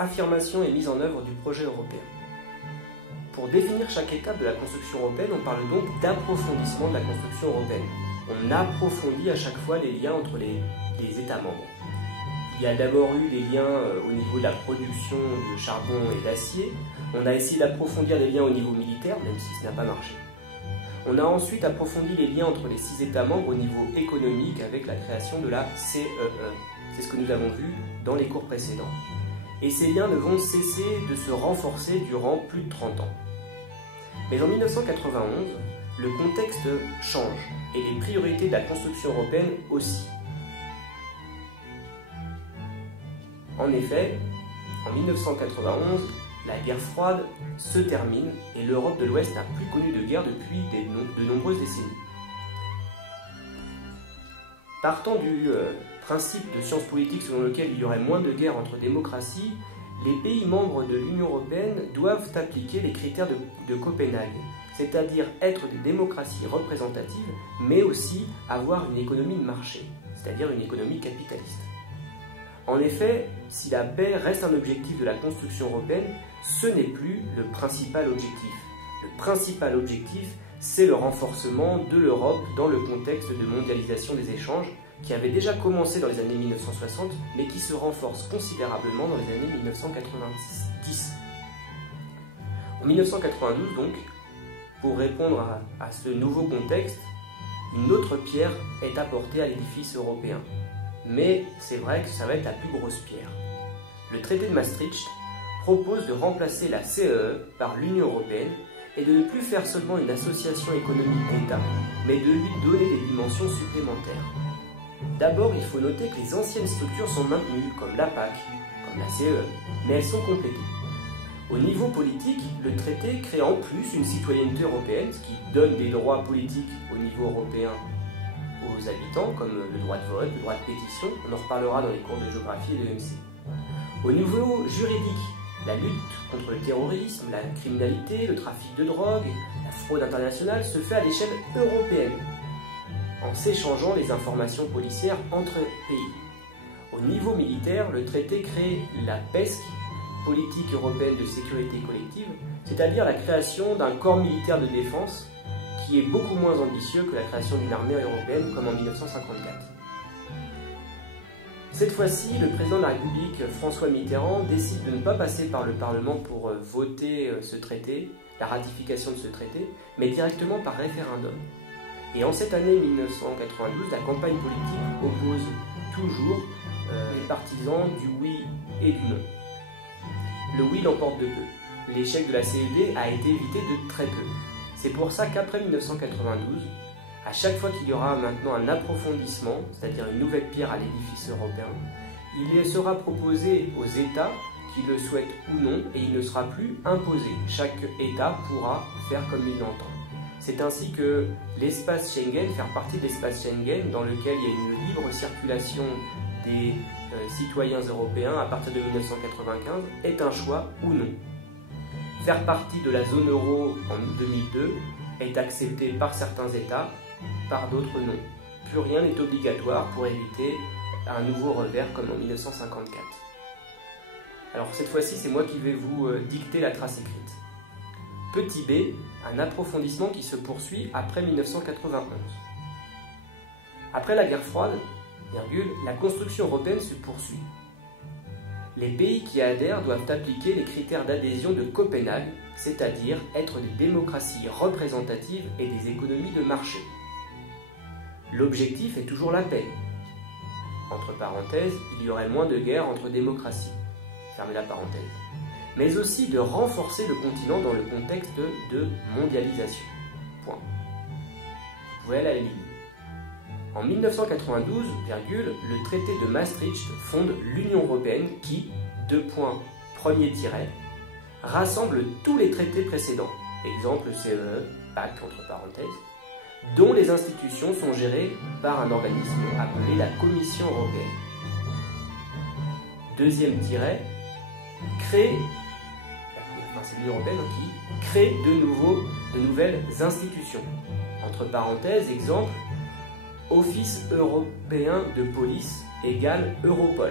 affirmation et mise en œuvre du projet européen. Pour définir chaque étape de la construction européenne, on parle donc d'approfondissement de la construction européenne. On approfondit à chaque fois les liens entre les États membres. Il y a d'abord eu des liens au niveau de la production de charbon et d'acier. On a essayé d'approfondir les liens au niveau militaire, même si ce n'a pas marché. On a ensuite approfondi les liens entre les 6 États membres au niveau économique avec la création de la CEE. C'est ce que nous avons vu dans les cours précédents. Et ces liens ne vont cesser de se renforcer durant plus de 30 ans. Mais en 1991, le contexte change et les priorités de la construction européenne aussi. En effet, en 1991, la guerre froide se termine et l'Europe de l'Ouest n'a plus connu de guerre depuis de nombreuses décennies. Partant du principe de science politique selon lequel il y aurait moins de guerres entre démocraties, les pays membres de l'Union européenne doivent appliquer les critères de Copenhague, c'est-à-dire être des démocraties représentatives, mais aussi avoir une économie de marché, c'est-à-dire une économie capitaliste. En effet, si la paix reste un objectif de la construction européenne, ce n'est plus le principal objectif. Le principal objectif, c'est le renforcement de l'Europe dans le contexte de mondialisation des échanges qui avait déjà commencé dans les années 1960, mais qui se renforce considérablement dans les années 1990. En 1992, donc, pour répondre à ce nouveau contexte, une autre pierre est apportée à l'édifice européen. Mais c'est vrai que ça va être la plus grosse pierre. Le traité de Maastricht propose de remplacer la CEE par l'Union européenne et de ne plus faire seulement une association économique d'État, mais de lui donner des dimensions supplémentaires. D'abord, il faut noter que les anciennes structures sont maintenues, comme la PAC, comme la CEE, mais elles sont complétées. Au niveau politique, le traité crée en plus une citoyenneté européenne, ce qui donne des droits politiques au niveau européen aux habitants, comme le droit de vote, le droit de pétition, on en reparlera dans les cours de géographie et de MC. Au niveau juridique, la lutte contre le terrorisme, la criminalité, le trafic de drogue, la fraude internationale se fait à l'échelle européenne, en s'échangeant les informations policières entre pays. Au niveau militaire, le traité crée la PESC, Politique européenne de sécurité collective, c'est-à-dire la création d'un corps militaire de défense qui est beaucoup moins ambitieux que la création d'une armée européenne comme en 1954. Cette fois-ci, le président de la République, François Mitterrand, décide de ne pas passer par le Parlement pour voter ce traité, la ratification de ce traité, mais directement par référendum. Et en cette année 1992, la campagne politique oppose toujours les partisans du oui et du non. Le oui l'emporte de peu. L'échec de la CED a été évité de très peu. C'est pour ça qu'après 1992, à chaque fois qu'il y aura maintenant un approfondissement, c'est-à-dire une nouvelle pierre à l'édifice européen, il sera proposé aux États qui le souhaitent ou non et il ne sera plus imposé. Chaque État pourra faire comme il l'entend. C'est ainsi que l'espace Schengen, faire partie de l'espace Schengen dans lequel il y a une libre circulation des citoyens européens à partir de 1995, est un choix ou non. Faire partie de la zone euro en 2002 est accepté par certains États, par d'autres non. Plus rien n'est obligatoire pour éviter un nouveau revers comme en 1954. Alors cette fois-ci, c'est moi qui vais vous dicter la trace écrite. Petit b, un approfondissement qui se poursuit après 1991. Après la guerre froide, la construction européenne se poursuit. Les pays qui adhèrent doivent appliquer les critères d'adhésion de Copenhague, c'est-à-dire être des démocraties représentatives et des économies de marché. L'objectif est toujours la paix. Entre parenthèses, il y aurait moins de guerres entre démocraties. Fermez la parenthèse. Mais aussi de renforcer le continent dans le contexte de mondialisation. Point. Vous pouvez aller à la ligne. En 1992, le traité de Maastricht fonde l'Union européenne qui, premier tiret, rassemble tous les traités précédents, exemple CEE, PAC entre parenthèses, dont les institutions sont gérées par un organisme appelé la Commission européenne. Deuxième tiret, c'est l'Union européenne qui crée de nouvelles institutions. Entre parenthèses, exemple, Office européen de police égale Europol.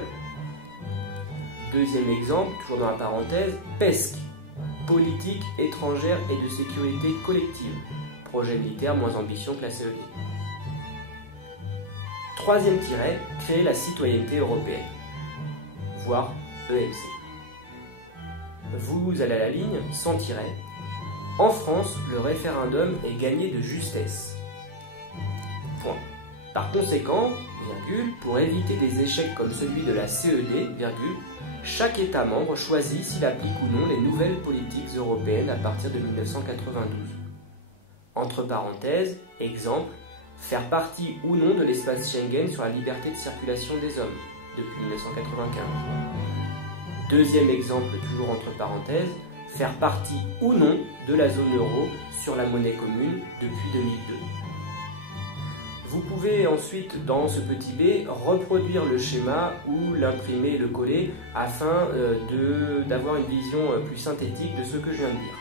Deuxième exemple, toujours dans la parenthèse, PESC, politique étrangère et de sécurité collective, projet militaire moins ambition que la CED. Troisième tiret, créer la citoyenneté européenne, voire EMC. Vous allez à la ligne, sans tiret. En France, le référendum est gagné de justesse. Point. Par conséquent, virgule, pour éviter des échecs comme celui de la CED, virgule, chaque État membre choisit s'il applique ou non les nouvelles politiques européennes à partir de 1992. Entre parenthèses, exemple, faire partie ou non de l'espace Schengen sur la liberté de circulation des hommes, depuis 1995. Deuxième exemple, toujours entre parenthèses, faire partie ou non de la zone euro sur la monnaie commune depuis 2002. Vous pouvez ensuite, dans ce petit b, reproduire le schéma ou l'imprimer et le coller afin d'avoir une vision plus synthétique de ce que je viens de dire.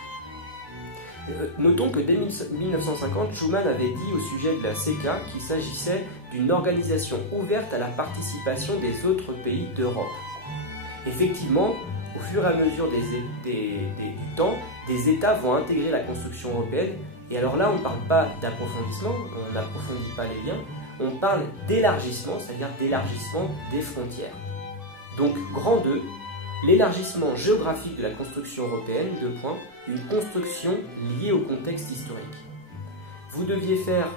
Notons que dès 1950, Schuman avait dit au sujet de la CECA qu'il s'agissait d'une organisation ouverte à la participation des autres pays d'Europe. Effectivement, au fur et à mesure du temps, des États vont intégrer la construction européenne. Et alors là, on ne parle pas d'approfondissement, on n'approfondit pas les liens, on parle d'élargissement, c'est-à-dire d'élargissement des frontières. Donc, grand 2, l'élargissement géographique de la construction européenne, une construction liée au contexte historique. Vous deviez faire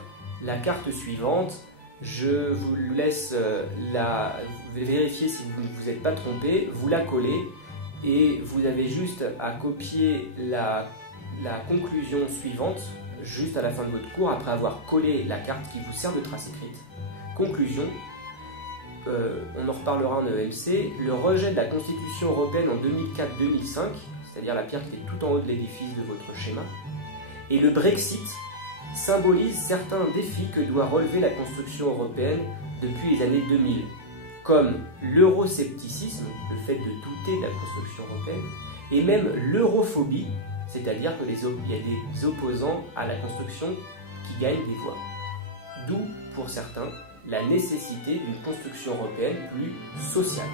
la carte suivante, je vous laisse vérifier si vous ne vous êtes pas trompé, vous la collez et vous avez juste à copier la conclusion suivante, juste à la fin de votre cours, après avoir collé la carte qui vous sert de trace écrite. Conclusion, on en reparlera en EMC, le rejet de la Constitution européenne en 2004-2005, c'est-à-dire la pierre qui est tout en haut de l'édifice de votre schéma, et le Brexit symbolise certains défis que doit relever la construction européenne depuis les années 2000, comme l'euroscepticisme, le fait de douter de la construction européenne, et même l'europhobie, c'est-à-dire qu'il y a des opposants à la construction qui gagnent des voix. D'où, pour certains, la nécessité d'une construction européenne plus sociale.